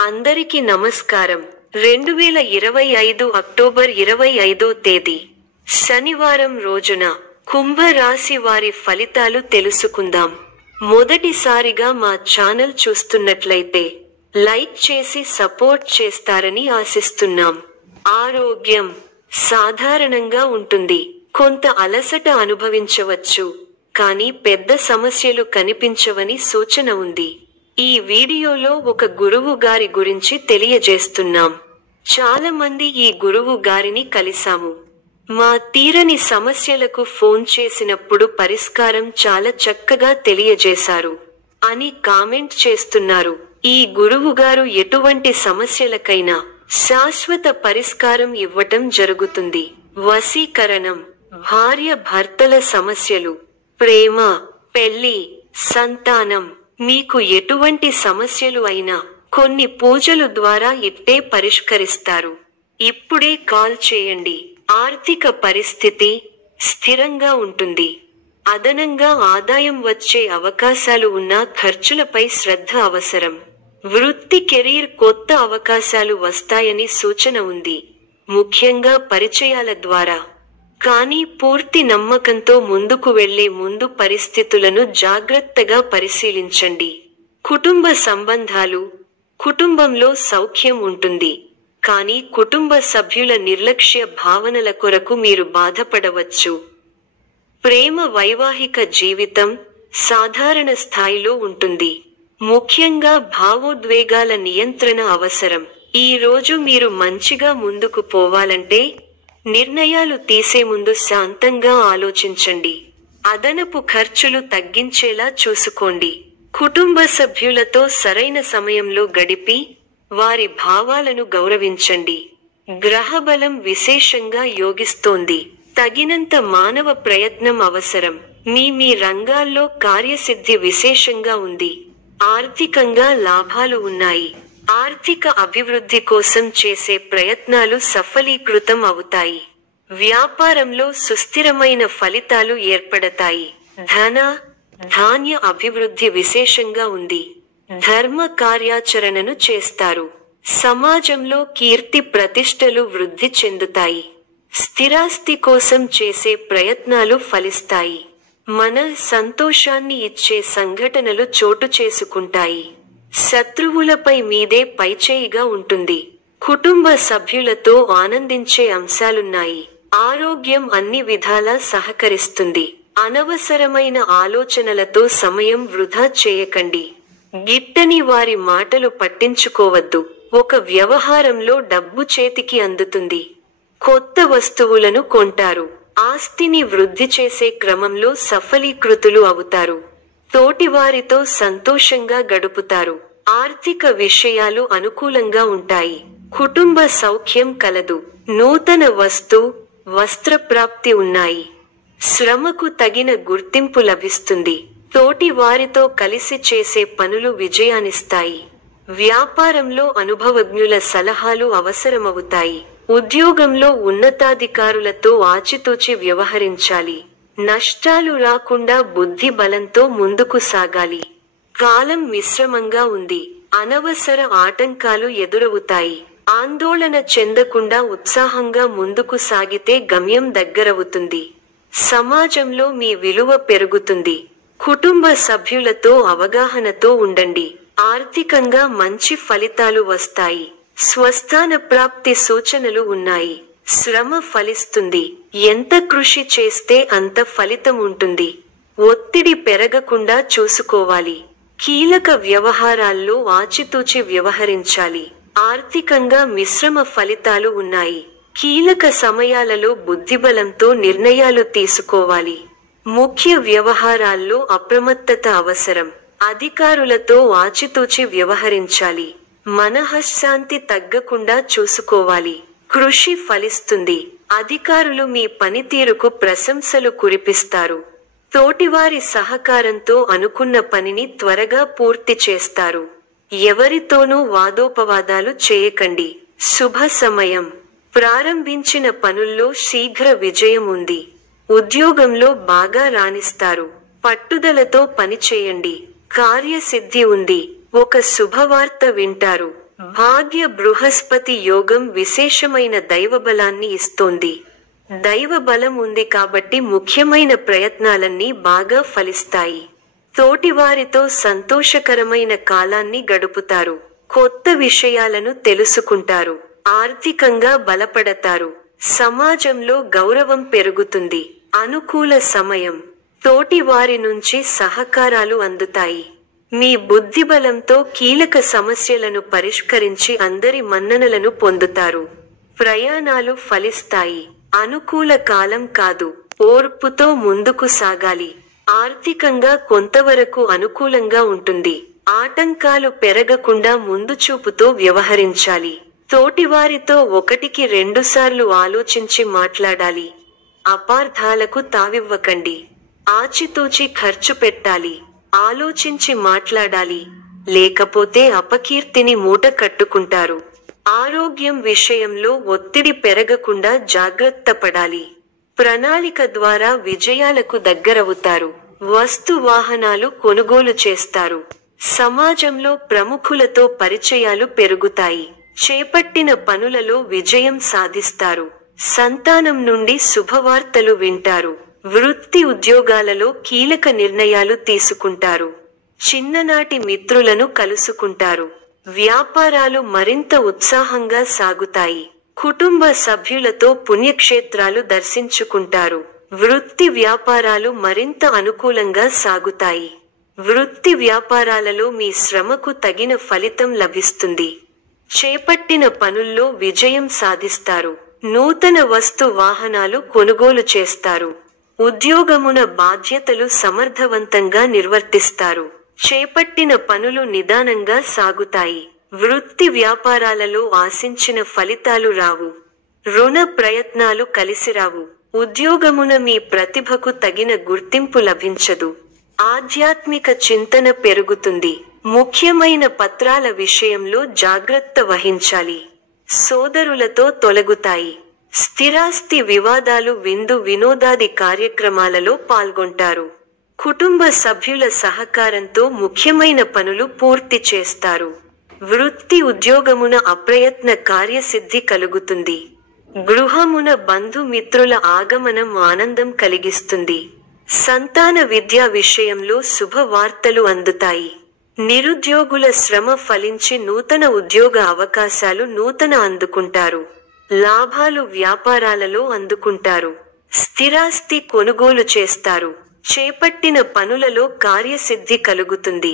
అందరికీ నమస్కారం. 2025 అక్టోబర్ 25వ తేదీ శనివారం రోజున కుంభ రాశి వారి ఫలితాలు తెలుసుకుందాం. మొదటిసారిగా మా ఛానల్ చూస్తున్నట్లయితే లైక్ చేసి సపోర్ట్ చేస్తారని ఆశిస్తున్నాం. ఆరోగ్యం సాధారణంగా ఉంటుంది. కొంత అలసట అనుభవించవచ్చు, కానీ పెద్ద సమస్యలు కనిపించవని సూచన ఉంది. ఈ వీడియోలో ఒక గురువు గారి గురించి తెలియజేస్తున్నాం. చాలా మంది ఈ గురువు గారిని కలిసాము. మా తీరని సమస్యలకు ఫోన్ చేసినప్పుడు పరిష్కారం చాలా చక్కగా తెలియజేశారు అని కామెంట్ చేస్తున్నారు. ఈ గురువు గారు ఎటువంటి సమస్యలకైనా శాశ్వత పరిష్కారం ఇవ్వటం జరుగుతుంది. వశీకరణం, భార్య భర్తల సమస్యలు, ప్రేమ, పెళ్లి, సంతానం, మీకు ఎటువంటి సమస్యలు అయినా కొన్ని పూజలు ద్వారా ఇట్టే పరిష్కరిస్తారు. ఇప్పుడే కాల్ చేయండి. ఆర్థిక పరిస్థితి స్థిరంగా ఉంటుంది. అదనంగా ఆదాయం వచ్చే అవకాశాలు ఉన్నా ఖర్చులపై శ్రద్ధ అవసరం. వృత్తి కెరీర్ కొత్త అవకాశాలు వస్తాయని సూచన ఉంది, ముఖ్యంగా పరిచయాల ద్వారా. కానీ పూర్తి నమ్మకంతో ముందుకు వెళ్లే ముందు పరిస్థితులను జాగ్రత్తగా పరిశీలించండి. కుటుంబ సంబంధాలు, కుటుంబంలో సౌఖ్యం ఉంటుంది, కానీ కుటుంబ సభ్యుల నిర్లక్ష్య భావనల కొరకు మీరు బాధపడవచ్చు. ప్రేమ, వైవాహిక జీవితం సాధారణ స్థాయిలో ఉంటుంది, ముఖ్యంగా భావోద్వేగాల నియంత్రణ అవసరం. ఈ రోజు మీరు మంచిగా ముందుకు పోవాలంటే నిర్ణయాలు తీసే ముందు శాంతంగా ఆలోచించండి. అదనపు ఖర్చులు తగ్గించేలా చూసుకోండి. కుటుంబ సభ్యులతో సరైన సమయంలో గడిపి వారి భావాలను గౌరవించండి. గ్రహబలం విశేషంగా యోగిస్తోంది. తగినంత మానవ ప్రయత్నం అవసరం. మీ రంగాల్లో కార్యసిద్ధి విశేషంగా ఉంది. ఆర్థికంగా లాభాలు ఉన్నాయి. ఆర్థిక అభివృద్ధి కోసం చేసే ప్రయత్నాలు సఫలీకృతం అవుతాయి. వ్యాపారంలో సుస్థిరమైన ఫలితాలు ఏర్పడతాయి. ధాన్య అభివృద్ధి విశేషంగా ఉంది. ధర్మ కార్యాచరణను చేస్తారు. సమాజంలో కీర్తి ప్రతిష్టలు వృద్ధి చెందుతాయి. స్థిరాస్తి కోసం చేసే ప్రయత్నాలు ఫలిస్తాయి. మన సంతోషాన్ని ఇచ్చే సంఘటనలు చోటు చేసుకుంటాయి. శత్రువులపై మీదే పైచేయిగా ఉంటుంది. కుటుంబ సభ్యులతో ఆనందించే అంశాలున్నాయి. ఆరోగ్యం అన్ని విధాలా సహకరిస్తుంది. అనవసరమైన ఆలోచనలతో సమయం వృధా చేయకండి. గిట్టని వారి మాటలు పట్టించుకోవద్దు. ఒక వ్యవహారంలో డబ్బు చేతికి అందుతుంది. కొత్త వస్తువులను కొంటారు. ఆస్తిని వృద్ధి చేసే క్రమంలో సఫలీకృతులు అవుతారు. తోటివారితో సంతోషంగా గడుపుతారు. ఆర్థిక విషయాలు అనుకూలంగా ఉంటాయి. కుటుంబ సౌఖ్యం కలదు. నూతన వస్త్ర ప్రాప్తి ఉన్నాయి. శ్రమకు తగిన గుర్తింపు లభిస్తుంది. తోటి వారితో కలిసి చేసే పనులు విజయాన్నిస్తాయి. వ్యాపారంలో అనుభవజ్ఞుల సలహాలు అవసరమవుతాయి. ఉద్యోగంలో ఉన్నతాధికారులతో ఆచితూచి వ్యవహరించాలి. నష్టాలు రాకుండా బుద్ధి బలంతో ముందుకు సాగాలి. కాలం మిశ్రమంగా ఉంది. అనవసర ఆటంకాలు ఎదురవుతాయి. ఆందోళన చెందకుండా ఉత్సాహంగా ముందుకు సాగితే గమ్యం దగ్గరవుతుంది. సమాజంలో మీ విలువ పెరుగుతుంది. కుటుంబ సభ్యులతో అవగాహనతో ఉండండి. ఆర్థికంగా మంచి ఫలితాలు వస్తాయి. స్వస్థాన ప్రాప్తి సూచనలు ఉన్నాయి. శ్రమ ఫలిస్తుంది. ఎంత కృషి చేస్తే అంత ఫలితం ఉంటుంది. ఒత్తిడి పెరగకుండా చూసుకోవాలి. కీలక వ్యవహారాల్లో ఆచితూచి వ్యవహరించాలి. ఆర్థికంగా మిశ్రమ ఫలితాలు ఉన్నాయి. కీలక సమయాలలో బుద్ధిబలంతో నిర్ణయాలు తీసుకోవాలి. ముఖ్య వ్యవహారాల్లో అప్రమత్తత అవసరం. అధికారులతో ఆచితూచి వ్యవహరించాలి. మనఃశాంతి తగ్గకుండా చూసుకోవాలి. కృషి ఫలిస్తుంది. అధికారులు మీ పనితీరుకు ప్రశంసలు కురిపిస్తారు. తోటివారి సహకారంతో అనుకున్న పనిని త్వరగా పూర్తి చేస్తారు. ఎవరితోనూ వాదోపవాదాలు చేయకండి. శుభ సమయం. ప్రారంభించిన పనుల్లో శీఘ్ర విజయం ఉంది. ఉద్యోగంలో బాగా రాణిస్తారు. పట్టుదలతో పనిచేయండి. కార్యసిద్ధి ఉంది. ఒక శుభవార్త వింటారు. భాగ్య బృహస్పతి యోగం విశేషమైన దైవబలాన్ని ఇస్తోంది. దైవ బలం ఉంది కాబట్టి ముఖ్యమైన ప్రయత్నాలన్నీ బాగా ఫలిస్తాయి. తోటివారితో సంతోషకరమైన కాలాన్ని గడుపుతారు. కొత్త విషయాలను తెలుసుకుంటారు. ఆర్థికంగా బలపడతారు. సమాజంలో గౌరవం పెరుగుతుంది. అనుకూల సమయం. తోటి వారి నుంచి సహకారాలు అందుతాయి. మీ బుద్ధిబలంతో కీలక సమస్యలను పరిష్కరించి అందరి మన్ననలను పొందుతారు. ప్రయాణాలు ఫలిస్తాయి. అనుకూల కాలం కాదు. ఓర్పుతో ముందుకు సాగాలి. ఆర్థికంగా కొంతవరకు అనుకూలంగా ఉంటుంది. ఆటంకాలు పెరగకుండా ముందుచూపుతో వ్యవహరించాలి. తోటివారితో 1-2 సార్లు ఆలోచించి మాట్లాడాలి. అపార్థాలకు తావివ్వకండి. ఆచితూచి ఖర్చు పెట్టాలి. ఆలోచించి మాట్లాడాలి. లేకపోతే అపకీర్తిని మూట కట్టుకుంటారు. ఆరోగ్యం విషయంలో ఒత్తిడి పెరగకుండా జాగ్రత్త పడాలి. ప్రణాళిక ద్వారా విజయాలకు దగ్గరవుతారు. వస్తు వాహనాలు కొనుగోలు చేస్తారు. సమాజంలో ప్రముఖులతో పరిచయాలు పెరుగుతాయి. చేపట్టిన పనులలో విజయం సాధిస్తారు. సంతానం నుండి శుభవార్తలు వింటారు. వృత్తి ఉద్యోగాలలో కీలక నిర్ణయాలు తీసుకుంటారు. చిన్ననాటి మిత్రులను కలుసుకుంటారు. వ్యాపారాలు మరింత ఉత్సాహంగా సాగుతాయి. కుటుంబ సభ్యులతో పుణ్యక్షేత్రాలు దర్శించుకుంటారు. వృత్తి వ్యాపారాలు మరింత అనుకూలంగా సాగుతాయి. వృత్తి వ్యాపారాలలో మీ శ్రమకు తగిన ఫలితం లభిస్తుంది. చేపట్టిన పనుల్లో విజయం సాధిస్తారు. నూతన వస్తు వాహనాలు కొనుగోలు చేస్తారు. ఉద్యోగమున బాధ్యతలు సమర్థవంతంగా నిర్వర్తిస్తారు. చేపట్టిన పనులు నిదానంగా సాగుతాయి. వృత్తి వ్యాపారాలలో ఆశించిన ఫలితాలు రావు. రుణ ప్రయత్నాలు కలిసిరావు. ఉద్యోగమున మీ ప్రతిభకు తగిన గుర్తింపు లభించదు. ఆధ్యాత్మిక చింతన పెరుగుతుంది. ముఖ్యమైన పత్రాల విషయంలో జాగ్రత్త వహించాలి. సోదరులతో తొలగుతాయి. స్థిరాస్తి వివాదాలు విందు వినోదాది కార్యక్రమాలలో పాల్గొంటారు. కుటుంబ సభ్యుల సహకారంతో ముఖ్యమైన పనులు పూర్తి చేస్తారు. వృత్తి ఉద్యోగమున అప్రయత్న కార్యసిద్ధి కలుగుతుంది. గృహమున బంధుమిత్రుల ఆగమనం ఆనందం కలిగిస్తుంది. సంతాన విద్యా విషయంలో శుభవార్తలు అందుతాయి. నిరుద్యోగుల శ్రమ ఫలించి నూతన ఉద్యోగ అవకాశాలు అందుకుంటారు. లాభాలు వ్యాపారాలలో అందుకుంటారు. స్థిరాస్తి కొనుగోలు చేస్తారు. చేపట్టిన పనులలో కార్యసిద్ధి కలుగుతుంది.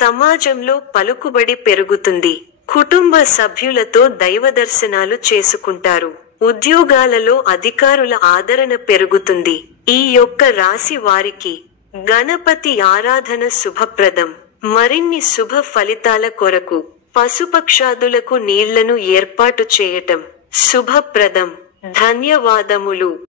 సమాజంలో పలుకుబడి పెరుగుతుంది. కుటుంబ సభ్యులతో దైవదర్శనాలు చేసుకుంటారు. ఉద్యోగాలలో అధికారుల ఆదరణ పెరుగుతుంది. ఈ యొక్క రాశి వారికి గణపతి ఆరాధన శుభప్రదం. మరిన్ని శుభ ఫలితాల కొరకు పశుపక్షాదులకు నీళ్లను ఏర్పాటు చేయటం శుభప్రదం. ధన్యవాదములు.